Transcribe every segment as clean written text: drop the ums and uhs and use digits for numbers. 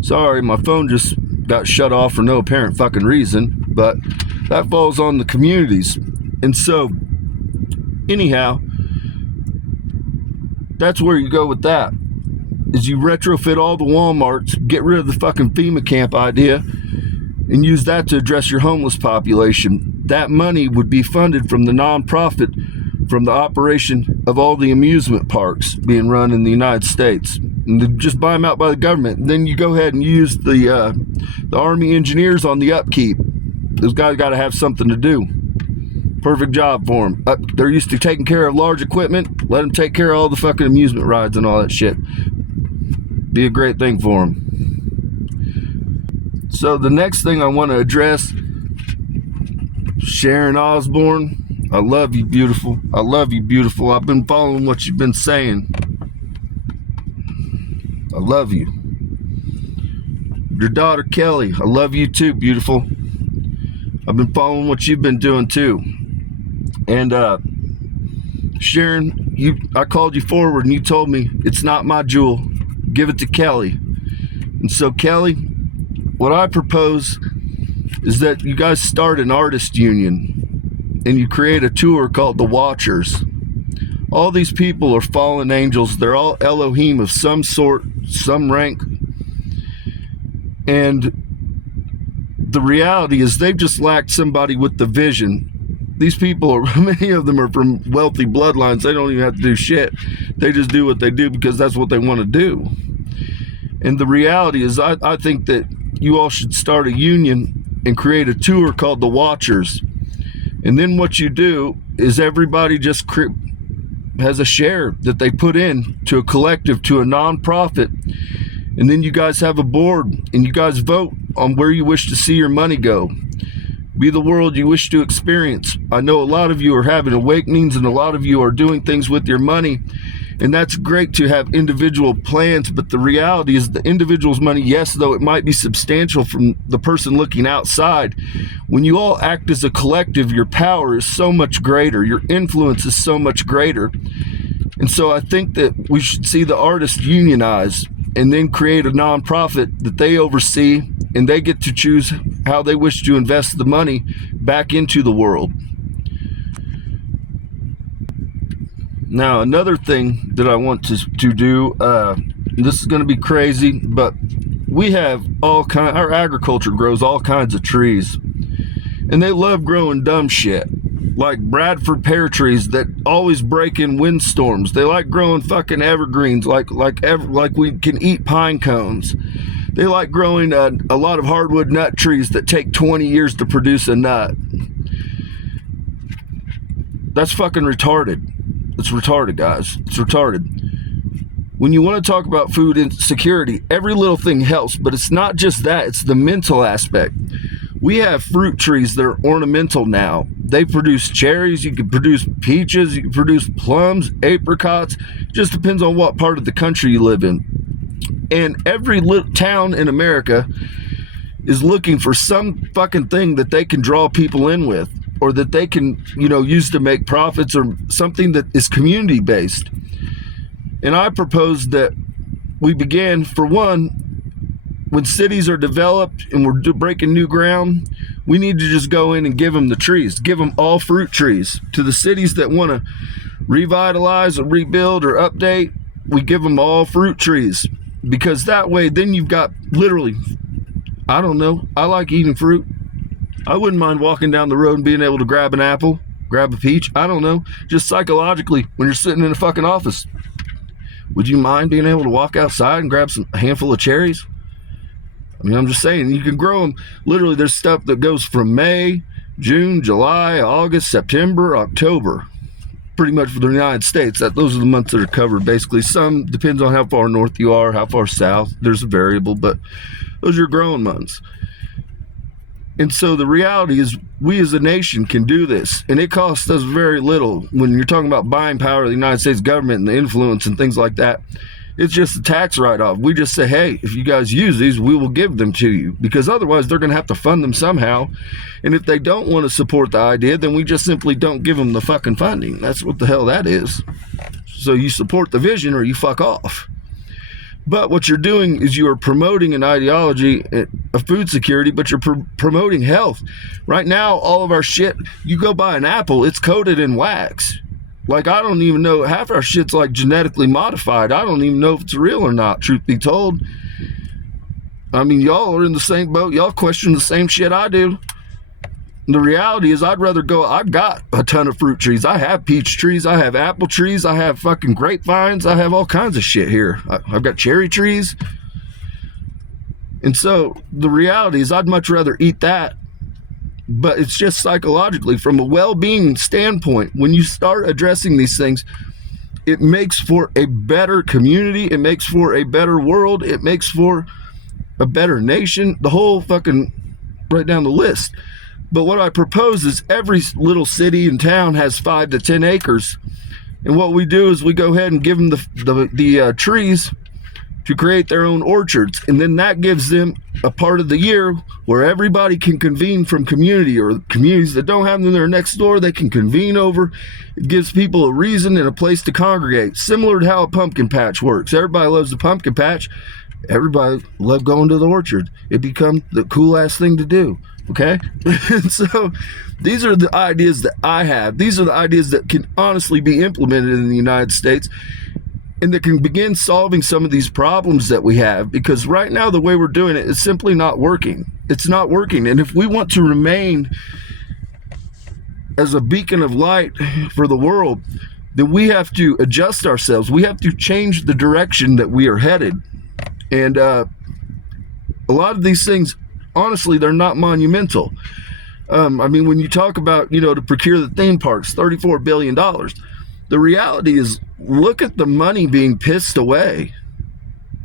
Sorry, my phone just got shut off for no apparent fucking reason, but that falls on the communities. And so, anyhow, that's where you go with that, is you retrofit all the Walmarts, get rid of the fucking FEMA camp idea, and use that to address your homeless population. That money would be funded from the nonprofit, from the operation of all the amusement parks being run in the United States. And just buy them out by the government. And then you go ahead and use the Army engineers on the upkeep. Those guys got to have something to do. Perfect job for them. They're used to taking care of large equipment. Let them take care of all the fucking amusement rides and all that shit. Be a great thing for them. So the next thing I want to address, Sharon Osbourne, I love you, beautiful. I love you, beautiful. I've been following what you've been saying. I love you. Your daughter, Kelly, I love you too, beautiful. I've been following what you've been doing too. And Sharon, I called you forward and you told me it's not my jewel. Give it to Kelly. And so, Kelly, what I propose is that you guys start an artist union and you create a tour called The Watchers. All these people are fallen angels. They're all Elohim of some sort, some rank. And the reality is they've just lacked somebody with the vision. These people, many of them are from wealthy bloodlines. They don't even have to do shit. They just do what they do because that's what they want to do. And the reality is I think that you all should start a union and create a tour called The Watchers. And then what you do is everybody just has a share that they put in to a collective, to a nonprofit. And then you guys have a board and you guys vote on where you wish to see your money go. Be the world you wish to experience. I know a lot of you are having awakenings and a lot of you are doing things with your money. And that's great to have individual plans, but the reality is the individual's money, yes, though it might be substantial from the person looking outside, when you all act as a collective, your power is so much greater, your influence is so much greater. And so I think that we should see the artists unionize and then create a nonprofit that they oversee, and they get to choose how they wish to invest the money back into the world. Now, another thing that I want to do, this is going to be crazy, but we have our agriculture grows all kinds of trees, and they love growing dumb shit, like Bradford pear trees that always break in windstorms. They like growing fucking evergreens, like we can eat pine cones. They like growing a lot of hardwood nut trees that take 20 years to produce a nut. That's fucking retarded. It's retarded, guys. It's retarded. When you want to talk about food insecurity, every little thing helps, but it's not just that, it's the mental aspect. We have fruit trees that are ornamental now. They produce cherries, you can produce peaches, you can produce plums, apricots. It just depends on what part of the country you live in. And every little town in America is looking for some fucking thing that they can draw people in with, or that they can, use to make profits, or something that is community based. And I propose that we begin, for one, when cities are developed and we're breaking new ground, we need to just go in and give them the trees, give them all fruit trees. To the cities that want to revitalize or rebuild or update, we give them all fruit trees, because that way then you've got literally, I don't know, I like eating fruit. I wouldn't mind walking down the road and being able to grab an apple, grab a peach. I don't know, just psychologically, when you're sitting in a fucking office, would you mind being able to walk outside and grab a handful of cherries? I mean, I'm just saying, you can grow them. Literally, there's stuff that goes from May, June, July, August, September, October, pretty much for the United States. Those are the months that are covered, basically. Some depends on how far north you are, how far south. There's a variable, but those are your growing months. And so the reality is we as a nation can do this, and it costs us very little. When you're talking about buying power of the United States government and the influence and things like that, it's just a tax write-off. We just say, hey, if you guys use these, we will give them to you, because otherwise they're going to have to fund them somehow. And if they don't want to support the idea, then we just simply don't give them the fucking funding. That's what the hell that is. So you support the vision or you fuck off. But what you're doing is you are promoting an ideology of food security, but you're promoting health. Right now, all of our shit, you go buy an apple, it's coated in wax. Like, I don't even know, half our shit's like genetically modified. I don't even know if it's real or not, truth be told. I mean, y'all are in the same boat. Y'all question the same shit I do. The reality is I've got a ton of fruit trees. I have peach trees. I have apple trees. I have fucking grapevines. I have all kinds of shit here. I've got cherry trees. And so the reality is I'd much rather eat that. But it's just psychologically, from a well-being standpoint, when you start addressing these things, it makes for a better community. It makes for a better world. It makes for a better nation. The whole fucking right down the list. But what I propose is every little city and town has 5 to 10 acres. And what we do is we go ahead and give them the trees to create their own orchards. And then that gives them a part of the year where everybody can convene from community, or communities that don't have them there next door, they can convene over. It gives people a reason and a place to congregate. Similar to how a pumpkin patch works. Everybody loves the pumpkin patch. Everybody loves going to the orchard. It becomes the cool ass thing to do. Okay? So these are the ideas that I have. These are the ideas that can honestly be implemented in the United States and that can begin solving some of these problems that we have, because right now the way we're doing it is simply not working. It's not working. And if we want to remain as a beacon of light for the world, then we have to adjust ourselves. We have to change the direction that we are headed. And a lot of these things, honestly, they're not monumental. I mean, when you talk about, to procure the theme parks, $34 billion, the reality is, look at the money being pissed away.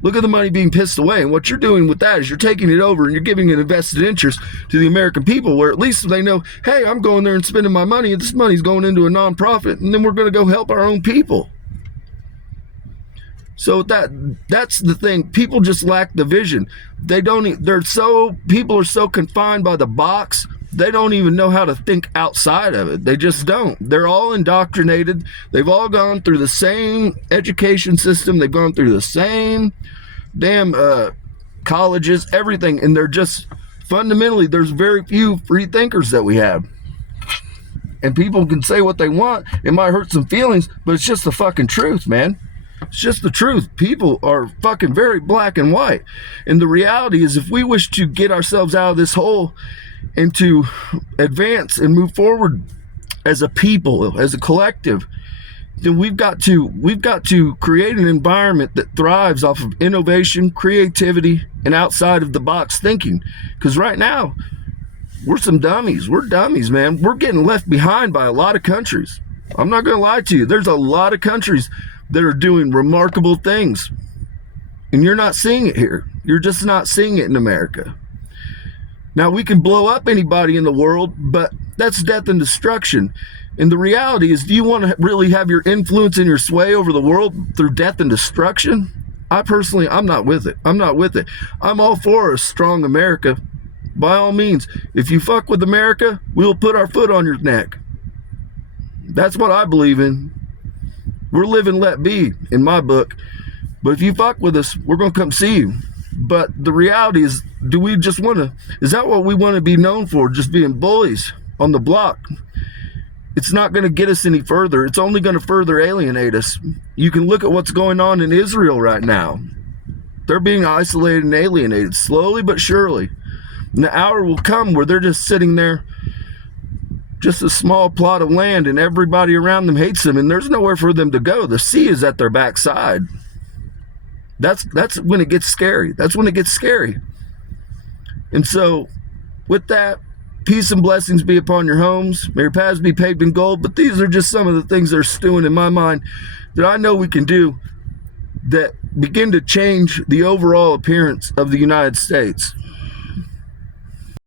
Look at the money being pissed away. And what you're doing with that is you're taking it over and you're giving an invested interest to the American people, where at least they know, hey, I'm going there and spending my money, and this money's going into a nonprofit, and then we're going to go help our own people. So that's the thing. People just lack the vision. People are so confined by the box, they don't even know how to think outside of it. They just don't. They're all indoctrinated. They've all gone through the same education system. They've gone through the same damn colleges, everything. And they're just, fundamentally, there's very few free thinkers that we have. And people can say what they want. It might hurt some feelings, but it's just the fucking truth, man. It's just the truth. People are fucking very black and white. And the reality is, if we wish to get ourselves out of this hole and to advance and move forward as a people, as a collective, then we've got to create an environment that thrives off of innovation, creativity, and outside of the box thinking. Because right now, we're some dummies. We're dummies, man. We're getting left behind by a lot of countries. I'm not going to lie to you. There's a lot of countries that are doing remarkable things. And you're not seeing it here. You're just not seeing it in America. Now, we can blow up anybody in the world, but that's death and destruction. And the reality is, do you want to really have your influence and your sway over the world through death and destruction? I'm not with it. I'm not with it. I'm all for a strong America. By all means, if you fuck with America, we'll put our foot on your neck. That's what I believe in. We're live and let be, in my book. But if you fuck with us, we're going to come see you. But the reality is, is that what we want to be known for? Just being bullies on the block? It's not going to get us any further. It's only going to further alienate us. You can look at what's going on in Israel right now. They're being isolated and alienated, slowly but surely. And the hour will come where they're just sitting there, just a small plot of land, and everybody around them hates them, and there's nowhere for them to go. The sea is at their backside. That's when it gets scary. That's when it gets scary. And so, with that, peace and blessings be upon your homes. May your paths be paved in gold. But these are just some of the things that are stewing in my mind that I know we can do that begin to change the overall appearance of the United States.